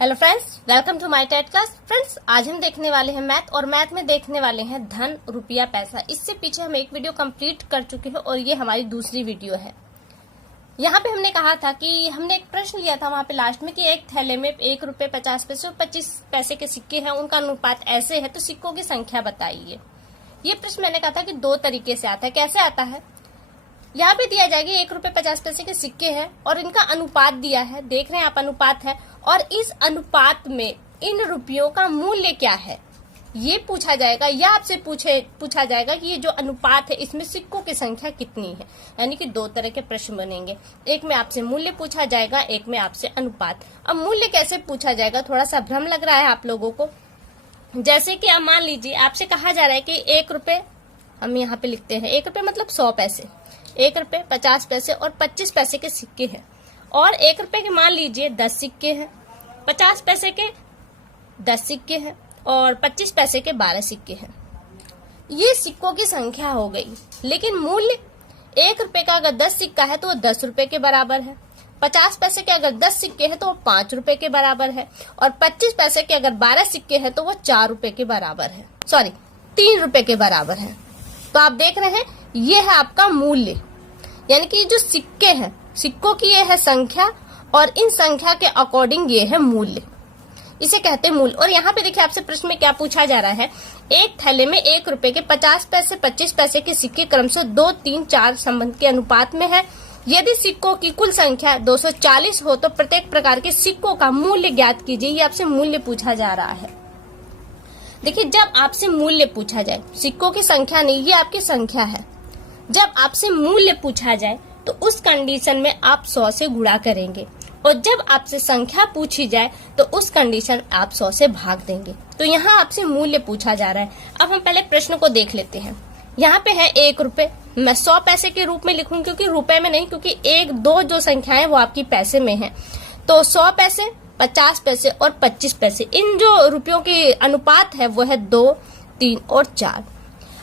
Hello friends, welcome to my TET class. Friends, आज हम देखने वाले हैं मैथ और मैथ में देखने वाले हैं धन, रुपया, पैसा। इससे पीछे हम एक वीडियो कंप्लीट कर चुके हैं और ये हमारी दूसरी वीडियो है। यहाँ पे हमने कहा था कि हमने एक प्रश्न लिया था वहां पे लास्ट में कि एक थैले में 1 रुपए 50 पैसे और 25 पैसे के सिक्के हैं, उनका अनुपात ऐसे है तो सिक्कों की संख्या बताइए। ये प्रश्न मैंने कहा था कि दो तरीके से आता है। कैसे आता है? यहाँ पे दिया जाएगा 1 रुपए 50 पैसे के सिक्के हैं और इनका अनुपात दिया है, देख रहे हैं आप अनुपात है, और इस अनुपात में इन रुपयों का मूल्य क्या है ये पूछा जाएगा, या आपसे पूछा जाएगा कि ये जो अनुपात है इसमें सिक्कों की संख्या कितनी है। यानी कि दो तरह के प्रश्न बनेंगे, एक में आपसे मूल्य पूछा जाएगा, एक में आपसे अनुपात। अब मूल्य कैसे पूछा जाएगा, थोड़ा सा भ्रम लग रहा है आप लोगों को। जैसे कि आप मान लीजिए आपसे कहा जा रहा है कि 1 रुपए, हम यहाँ पे लिखते हैं 1 रुपए मतलब 100 पैसे, 1 रुपए 50 पैसे और 25 पैसे के सिक्के हैं, और 1 रुपए के मान लीजिए 10 सिक्के हैं, 50 पैसे के 10 सिक्के हैं और 25 पैसे के 12 सिक्के हैं। ये सिक्कों की संख्या हो गई। लेकिन मूल्य 1 रुपए का अगर 10 सिक्का है तो वो 10 रुपए के बराबर है, 50 पैसे के अगर 10 सिक्के हैं तो वो 5 रुपए के बराबर है, और 25 पैसे के अगर 12 सिक्के हैं तो वो 4 रुपए के बराबर है, 3 रुपए के बराबर है। तो आप देख रहे हैं ये है आपका मूल्य, यानी कि जो सिक्के हैं, सिक्कों की ये है संख्या और इन संख्या के अकॉर्डिंग ये है मूल्य, इसे कहते हैं मूल्य। और यहाँ पे देखिए आपसे प्रश्न में क्या पूछा जा रहा है, एक थैले में 1 रुपए के 50 पैसे 25 पैसे के सिक्के क्रमशः 2, 3, 4 संबंध के अनुपात में है। यदि सिक्कों की कुल संख्या 240 हो तो प्रत्येक प्रकार के सिक्कों का मूल्य ज्ञात कीजिए। ये आपसे मूल्य पूछा जा रहा है। देखिए, जब आपसे मूल्य पूछा जाए, सिक्कों की संख्या नहीं, ये आपकी संख्या है, जब आपसे मूल्य पूछा जाए तो उस कंडीशन में आप 100 से गुणा करेंगे, और जब आपसे संख्या पूछी जाए तो उस कंडीशन आप 100 से भाग देंगे। तो यहाँ आपसे मूल्य पूछा जा रहा है। अब हम पहले प्रश्न को देख लेते हैं। यहाँ पे है 1 रुपए, मैं 100 पैसे के रूप में लिखूंगी क्योंकि रुपए में नहीं, क्योंकि 1, 2 जो संख्याएं वो आपकी पैसे में है। तो 100 पैसे, 50 पैसे और 25 पैसे, इन जो रुपयों की अनुपात है वो है 2, 3 और 4।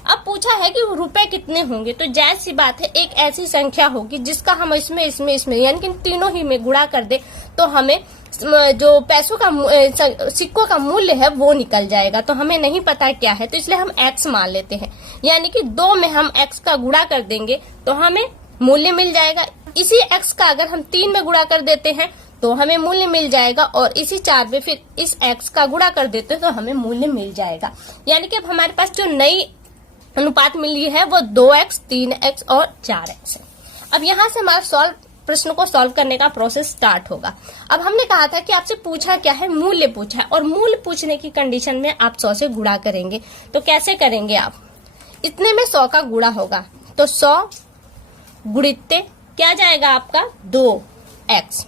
अब पूछा है कि रुपए कितने होंगे, तो जायज सी बात है एक ऐसी संख्या होगी जिसका हम इसमें यानी कि तीनों ही में गुणा कर दे तो हमें जो पैसों का सिक्कों का मूल्य है वो निकल जाएगा। तो हमें नहीं पता क्या है, तो इसलिए हम x मान लेते हैं, यानी कि 2 में हम x का गुणा कर देंगे तो हमें मूल्य मिल जाएगा। इसी x का अगर हम 3 में गुणा कर देते हैं तो हमें मूल्य मिल जाएगा, और इसी 4 में फिर इस x का गुणा कर देते हैं तो हमें मूल्य मिल जाएगा। यानी कि अब हमारे पास जो नई अनुपात मिली है वो 2x, 3x और 4x है। अब यहाँ से हमारा प्रश्न को सॉल्व करने का प्रोसेस स्टार्ट होगा। अब हमने कहा था कि आपसे पूछा क्या है, मूल्य पूछा है, और मूल्य पूछने की कंडीशन में आप 100 से गुणा करेंगे। तो कैसे करेंगे आप, इतने में 100 का गुणा होगा तो 100 गुणित क्या जाएगा आपका 2x,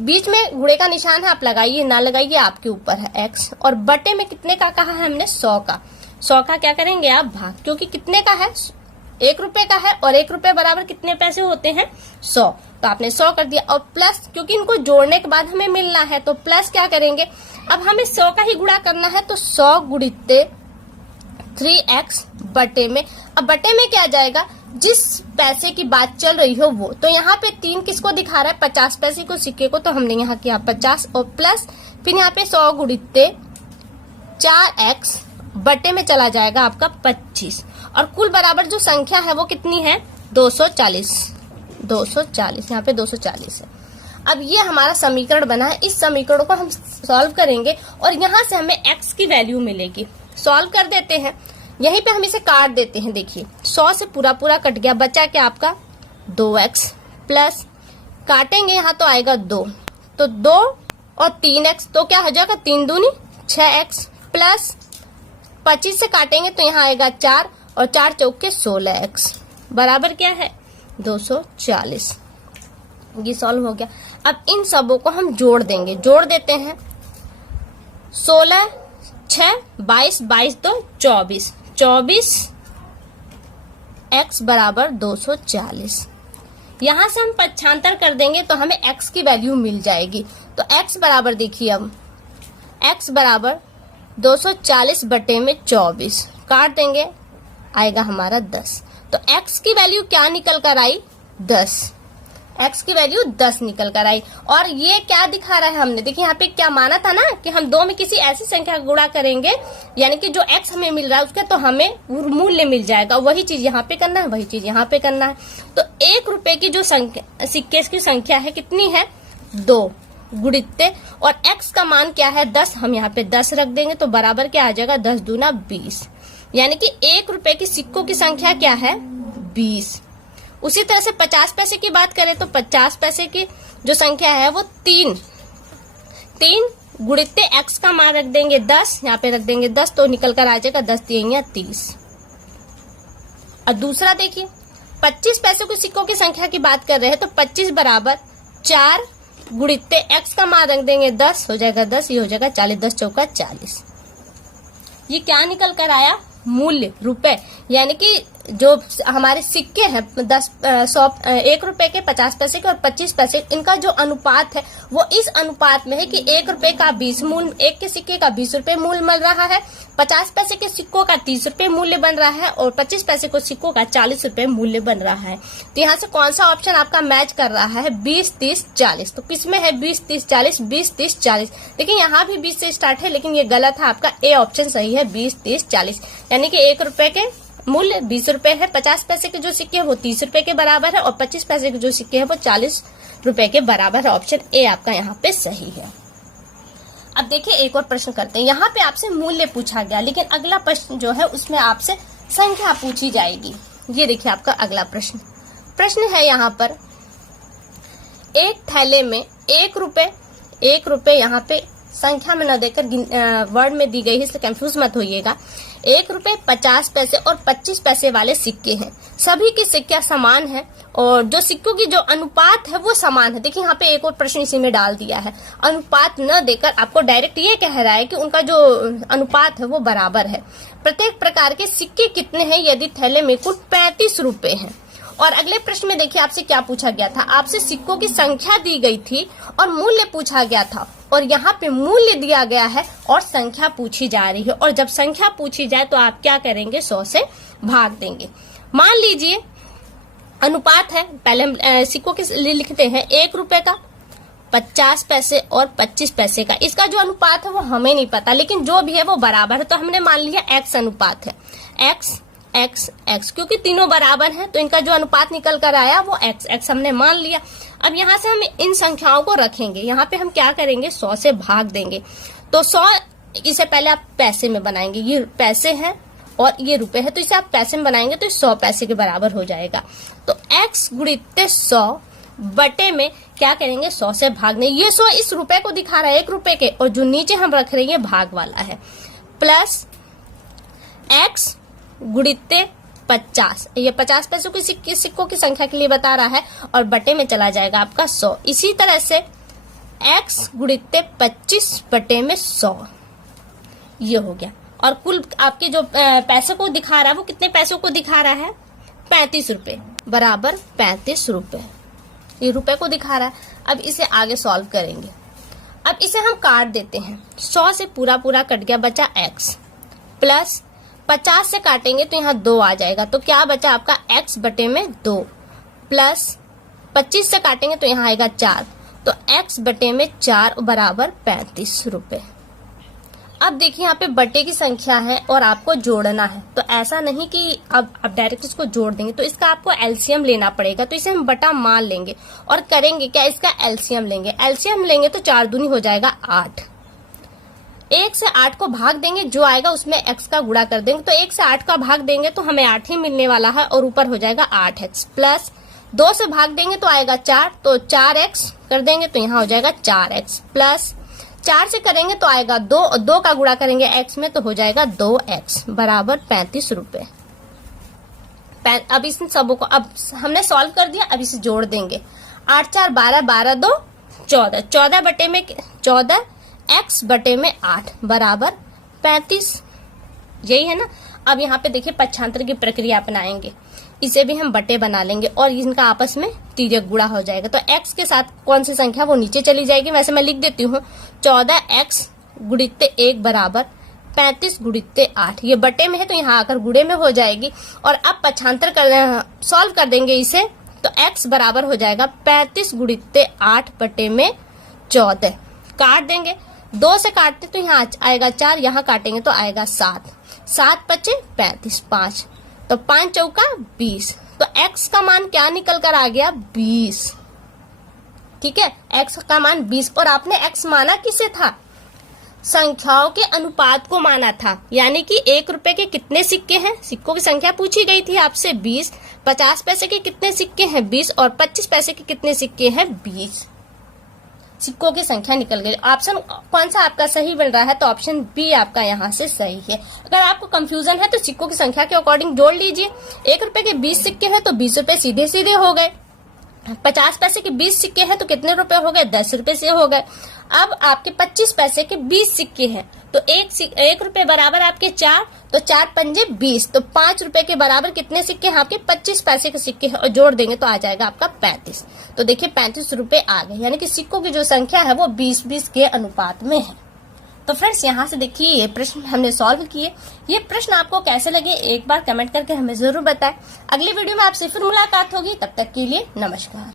बीच में गुणे का निशान है, आप लगाइए ना लगाइए आपके ऊपर है x, और बटे में कितने का कहा है हमने 100 का। 100 का क्या करेंगे आप भाग, क्योंकि कितने का है 1 रुपए का है, और 1 रुपए बराबर कितने पैसे होते हैं 100, तो आपने 100 कर दिया। और प्लस, क्योंकि इनको जोड़ने के बाद हमें मिलना है तो प्लस क्या करेंगे, अब हमें 100 का ही गुणा करना है तो 100 गुणित 3x बटे में। अब बटे में क्या जाएगा, जिस पैसे की बात चल रही हो वो, तो यहाँ पे 3 किसको दिखा रहा है 50 पैसे को, सिक्के को, तो हमने यहाँ किया 50 और प्लस फिर यहाँ पे 100 गुणित 4x बटे में चला जाएगा आपका 25, और कुल बराबर जो संख्या है वो कितनी है 240, यहाँ पे 240 है। अब ये हमारा समीकरण बना है, इस समीकरण को हम सॉल्व करेंगे और यहाँ से हमें x की वैल्यू मिलेगी। सॉल्व कर देते हैं, यहीं पे हम इसे काट देते हैं। देखिए 100 से पूरा कट गया, बचा क्या आपका 2x, प्लस काटेंगे यहाँ तो आएगा 2, तो 2 और 3x, तो क्या हो जाएगा 3 दूनी 6x, प्लस 25 से काटेंगे तो यहाँ आएगा 4 और 4 चौके 16x बराबर क्या है 240। ये सॉल्व हो गया। अब इन सबों को हम जोड़ देंगे, जोड़ देते हैं 16, 6, 22, 22 2 24, 24x बराबर 240। यहाँ से हम पक्षांतर कर देंगे तो हमें x की वैल्यू मिल जाएगी। तो x बराबर देखिए, अब x बराबर 240 बटे में 24 काट देंगे, आएगा हमारा 10। तो x की वैल्यू क्या निकल कर आई 10। x की वैल्यू 10 निकल कर आई। और ये क्या दिखा रहा है हमने, देखिए यहाँ पे क्या माना था ना कि हम 2 में किसी ऐसी संख्या का गुणा करेंगे यानी कि जो x हमें मिल रहा है उसका तो हमें मूल्य मिल जाएगा। वही चीज यहाँ पे करना है, वही चीज यहाँ पे करना है। तो 1 रुपए की जो संख्या सिक्के की संख्या है कितनी है 2 गुणित्ते, और x का मान क्या है 10, हम यहाँ पे 10 रख देंगे तो बराबर क्या आ जाएगा 10 दूना 20, यानी कि 1 रुपए की सिक्कों की संख्या क्या है 20। उसी तरह से 50 पैसे की बात करें तो 50 पैसे की जो संख्या है वो 3 गुणित्ते x का मान रख देंगे 10, यहाँ पे रख देंगे 10 तो निकल कर आ जाएगा 10 3 30। और दूसरा देखिए 25 पैसों के सिक्कों की संख्या की बात कर रहे हैं तो 25 बराबर 4 गुणित्ते x का मान रख देंगे 10, हो जाएगा 10, ये हो जाएगा 40, 10 चौका 40। ये क्या निकल कर आया मूल्य रुपए, यानी कि जो हमारे सिक्के हैं 1 रुपए के 50 पैसे के और 25 पैसे, इनका जो अनुपात है वो इस अनुपात में है कि 1 रुपए का 20 मूल्य, 1 के सिक्के का 20 रुपए मूल्य मिल रहा है, 50 पैसे के सिक्कों का 30 रुपए मूल्य बन रहा है और 25 पैसे के सिक्कों का 40 रुपए मूल्य बन रहा है। तो यहाँ से कौन सा ऑप्शन आपका मैच कर रहा है 20 30 40। तो किसमें है 20 30 40, 20 30 40। देखिए यहाँ भी 20 से स्टार्ट है लेकिन ये गलत है, आपका ए ऑप्शन सही है 20 30 40, यानी कि 1 रुपए के मूल्य 20 रुपए है, 50 पैसे के जो सिक्के हैं वो 30 रुपए के बराबर है और 25 पैसे के जो सिक्के हैं वो 40 रुपए के बराबर है। ऑप्शन ए आपका यहाँ पे सही है। अब देखिए एक और प्रश्न करते हैं। यहाँ पे आपसे मूल्य पूछा गया लेकिन अगला प्रश्न जो है उसमें आपसे संख्या पूछी जाएगी। ये देखिए आपका अगला प्रश्न है यहाँ पर, एक थैले में 1 रुपए यहाँ पे संख्या में न देकर वर्ड में दी गई है, इसलिए कंफ्यूज मत होइएगा। 1 रुपए 50 पैसे और 25 पैसे वाले सिक्के हैं, सभी की संख्या समान है और जो सिक्कों की जो अनुपात है वो समान है। देखिए यहाँ पे एक और प्रश्न इसी में डाल दिया है, अनुपात न देकर आपको डायरेक्ट ये कह रहा है कि उनका जो अनुपात है वो बराबर है। प्रत्येक प्रकार के सिक्के कितने हैं यदि थैले में कुल 35 रुपए हैं। और अगले प्रश्न में देखिए आपसे क्या पूछा गया था, आपसे सिक्कों की संख्या दी गई थी और मूल्य पूछा गया था और यहाँ पे मूल्य दिया गया है और संख्या पूछी जा रही है। और जब संख्या पूछी जाए तो आप क्या करेंगे 100 से भाग देंगे। मान लीजिए अनुपात है, पहले हम सिक्कों के लिए लिखते हैं 1 रुपए का 50 पैसे और 25 पैसे का, इसका जो अनुपात है वो हमें नहीं पता लेकिन जो भी है वो बराबर है। तो हमने मान लिया x अनुपात है, x क्योंकि तीनों बराबर हैं तो इनका जो अनुपात निकल कर आया वो x हमने मान लिया। अब यहाँ से हम इन संख्याओं को रखेंगे, यहाँ पे हम क्या करेंगे 100 से भाग देंगे। तो 100 इसे पहले आप पैसे में बनाएंगे, ये पैसे हैं और ये रुपए है तो इसे आप पैसे में बनाएंगे तो 100 पैसे के बराबर हो जाएगा। तो x गुणित्ते 100 बटे में क्या करेंगे 100 से भागने, ये 100 इस रुपए को दिखा रहा है 1 रुपए के और जो नीचे हम रख रहे हैं भाग वाला है, प्लस x गुणित्ते 50, ये 50 पैसों की सिक्कों की संख्या के लिए बता रहा है और बटे में चला जाएगा आपका 100। इसी तरह से x गुणित्ते 25 बटे में 100, ये हो गया। और कुल आपके जो पैसे को दिखा रहा है वो कितने पैसों को दिखा रहा है 35 रुपए बराबर 35 रुपए, ये रुपए को दिखा रहा है। अब इसे आगे सॉल्व करेंगे। अब इसे हम काट देते हैं, 100 से पूरा कट गया, बचा x प्लस 50 से काटेंगे तो यहाँ 2 आ जाएगा तो क्या बचा आपका x बटे में 2 प्लस 25 से काटेंगे तो यहाँ आएगा 4 तो x बटे में 4 बराबर 35 रुपए। अब देखिए यहाँ पे बटे की संख्या है और आपको जोड़ना है तो ऐसा नहीं कि अब आप डायरेक्ट इसको जोड़ देंगे, तो इसका आपको एलसीएम लेना पड़ेगा। तो इसे हम बटा मान लेंगे और करेंगे क्या, इसका एलसीएम लेंगे। एलसीएम लेंगे तो 4 दूनी हो जाएगा 8, 1 से 8 को भाग देंगे, जो आएगा उसमें x का गुणा कर देंगे। तो 1 से 8 का भाग देंगे तो हमें 8 ही मिलने वाला है और ऊपर हो जाएगा 8x प्लस 2 से भाग देंगे तो आएगा 4, तो 4x कर देंगे तो यहाँ हो जाएगा 4x प्लस 4 से करेंगे तो आएगा 2 का गुणा करेंगे x में तो हो जाएगा 2x बराबर 35 रुपए। अब इन सबों को अब हमने सॉल्व कर दिया, अब इसे जोड़ देंगे। 8 4 12, 12 2 14, 14 बटे में 14 x बटे में 8 बराबर 35, यही है ना। अब यहाँ पे देखिए पक्षांतर की प्रक्रिया अपनाएंगे, इसे भी हम बटे बना लेंगे और इनका आपस में तिर्यक गुणा हो जाएगा। तो x के साथ कौन सी संख्या वो नीचे चली जाएगी, वैसे मैं लिख देती हूँ 14x गुणित्ते 1 बराबर 35 गुणित्ते 8, ये बटे में है तो यहाँ आकर गुणे में हो जाएगी। और अब पक्षांतर सॉल्व कर देंगे इसे तो x बराबर हो जाएगा 35 गुणित 8 बटे में 14। काट देंगे, 2 से काटते तो यहाँ आएगा 4, यहाँ काटेंगे तो आएगा 7, 7 बचे 35, 5 तो 5 चौका 20। तो x का मान क्या निकल कर आ गया? 20। ठीक है, x का मान 20। और आपने x माना किसे था? संख्याओं के अनुपात को माना था, यानी कि 1 रुपए के कितने सिक्के हैं, सिक्कों की संख्या पूछी गई थी आपसे 20, 50 पैसे के कितने सिक्के हैं 20 और 25 पैसे के कितने सिक्के हैं 20। सिक्कों की संख्या निकल गई। ऑप्शन कौन सा आपका सही बन रहा है? तो ऑप्शन बी आपका यहाँ से सही है। अगर आपको कंफ्यूजन है तो सिक्कों की संख्या के अकॉर्डिंग जोड़ लीजिए। 1 रुपए के 20 सिक्के हैं तो 20 रुपए सीधे सीधे हो गए। 50 पैसे के 20 सिक्के हैं तो कितने रुपए हो गए? 10 रुपए से हो गए। अब आपके 25 पैसे के 20 सिक्के हैं तो 1 रुपए बराबर आपके 4, तो 4 पंजे 20, तो 5 रुपए के बराबर कितने सिक्के हैं आपके? 25 पैसे के सिक्के हैं और जोड़ देंगे तो आ जाएगा आपका 35। तो देखिए 35 रुपए आ गए, यानी कि सिक्कों की जो संख्या है वो 20-20 के अनुपात में है। तो फ्रेंड्स यहाँ से देखिए ये प्रश्न हमने सॉल्व किए। ये प्रश्न आपको कैसे लगे एक बार कमेंट करके हमें जरूर बताएं। अगली वीडियो में आपसे फिर मुलाकात होगी, तब तक के लिए नमस्कार।